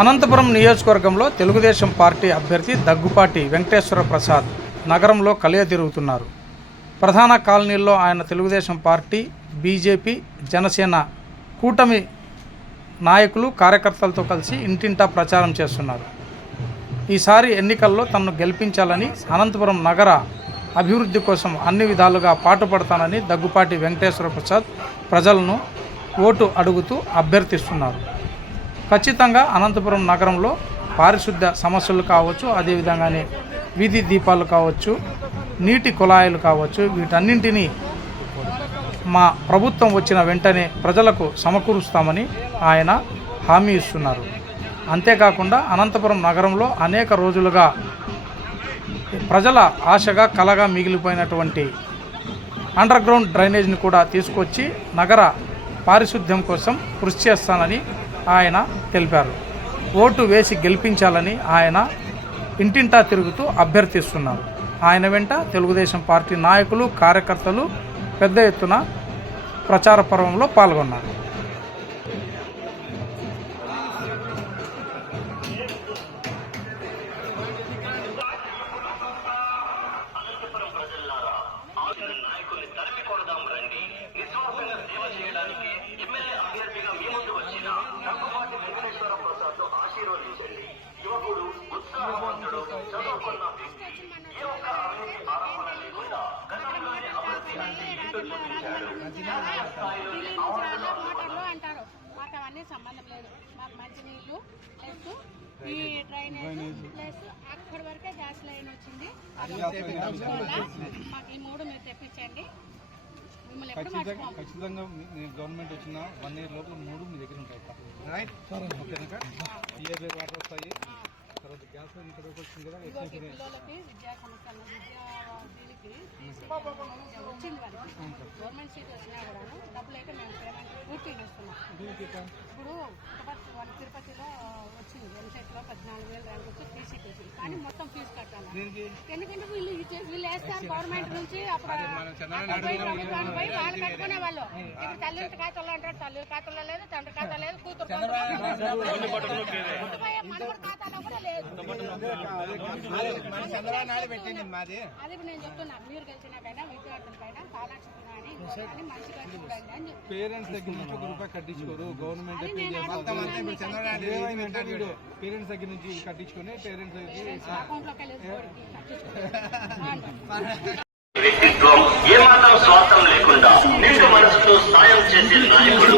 అనంతపురం నియోజకవర్గంలో తెలుగుదేశం పార్టీ అభ్యర్థి దగ్గుపాటి వెంకటేశ్వర ప్రసాద్ నగరంలో కలియ తిరుగుతున్నారు ప్రధాన కాలనీల్లో ఆయన తెలుగుదేశం పార్టీ బీజేపీ జనసేన కూటమి నాయకులు కార్యకర్తలతో కలిసి ఇంటింటా ప్రచారం చేస్తున్నారు. ఈసారి ఎన్నికల్లో తనను గెలిపించాలని అనంతపురం నగర అభివృద్ధి కోసం అన్ని విధాలుగా పాటుపడతానని దగ్గుపాటి వెంకటేశ్వర ప్రసాద్ ప్రజలను ఓటు అడుగుతూ అభ్యర్థిస్తున్నారు. ఖచ్చితంగా అనంతపురం నగరంలో పారిశుద్ధ్య సమస్యలు కావచ్చు అదేవిధంగానే వీధి దీపాలు కావచ్చు నీటి కుళాయిలు కావచ్చు వీటన్నింటినీ మా ప్రభుత్వం వచ్చిన వెంటనే ప్రజలకు సమకూరుస్తామని ఆయన హామీ ఇస్తున్నారు. అంతేకాకుండా అనంతపురం నగరంలో అనేక రోజులుగా ప్రజల ఆశగా కలగా మిగిలిపోయినటువంటి అండర్ గ్రౌండ్ డ్రైనేజ్ని కూడా తీసుకొచ్చి నగర పారిశుద్ధ్యం కోసం కృషి చేస్తానని ఆయన తెలిపారు. ఓటు వేసి గెలిపించాలని ఆయన ఇంటింటా తిరుగుతూ అభ్యర్థిస్తున్నారు. ఆయన వెంట తెలుగుదేశం పార్టీ నాయకులు కార్యకర్తలు పెద్ద ఎత్తున ప్రచార పర్వంలో పాల్గొన్నారు. మోటార్లు అంటారు. మాకు అవన్నీ సంబంధం లేదు. మాకు మంచినీళ్ళు ప్లస్ ఈ డ్రైనేజ్ ప్లస్ అక్కడి వరకే గ్యాస్ లైన్ వచ్చింది? మాకు ఈ మూడు మీరు తెప్పించండి. ఖచ్చితంగా గవర్నమెంట్ వచ్చిన వన్ ఇయర్ లోపల మూడు మీ దగ్గర ఉంటాయి ఓకేనా టీఏబీ వాటర్ వస్తాయి. తర్వాత గ్యాస్ ఇక్కడ వచ్చింది కదా ఇదిగో ఈ పిల్లలకి విద్యా సమస్యలు విద్యా దీనికి వచ్చింది గవర్నమెంట్ సీట్ వచ్చినా కూడా డబ్బులు అయితే మేము పేమెంట్ పూర్తిగా ఇస్తున్నాం ఇప్పుడు వాళ్ళ తిరుపతిలో వచ్చింది. ఎంసెట్లో పద్నాలుగు వేలు ర్యాంక్ వచ్చి ఫ్రీ సీట్ వచ్చింది కానీ మొత్తం ఫీజు కట్టాలి. ఎందుకంటే వీళ్ళు వీళ్ళు వేస్తారు గవర్నమెంట్ నుంచి అప్పుడు ప్రభుత్వానికి పోయి వాళ్ళు కట్టుకునే వాళ్ళు. ఇప్పుడు తల్లి ఖాతాలో అంటారు తల్లి ఖాతాలో లేదు తండ్రి ఖాతా లేదు కూతురు ఖాతాలో పేరెంట్స్ దగ్గర నుంచి ఒక రూపాయి కట్టించుకోరు. గవర్నమెంట్ ఏమైందంటే వీడు పేరెంట్స్ దగ్గర నుంచి కట్టించుకొని పేరెంట్స్ వ్యక్తిత్వం ఏమాత్రం స్వార్థం లేకుండా నిండు మనసుతో సాయం చేసే నాయకుడు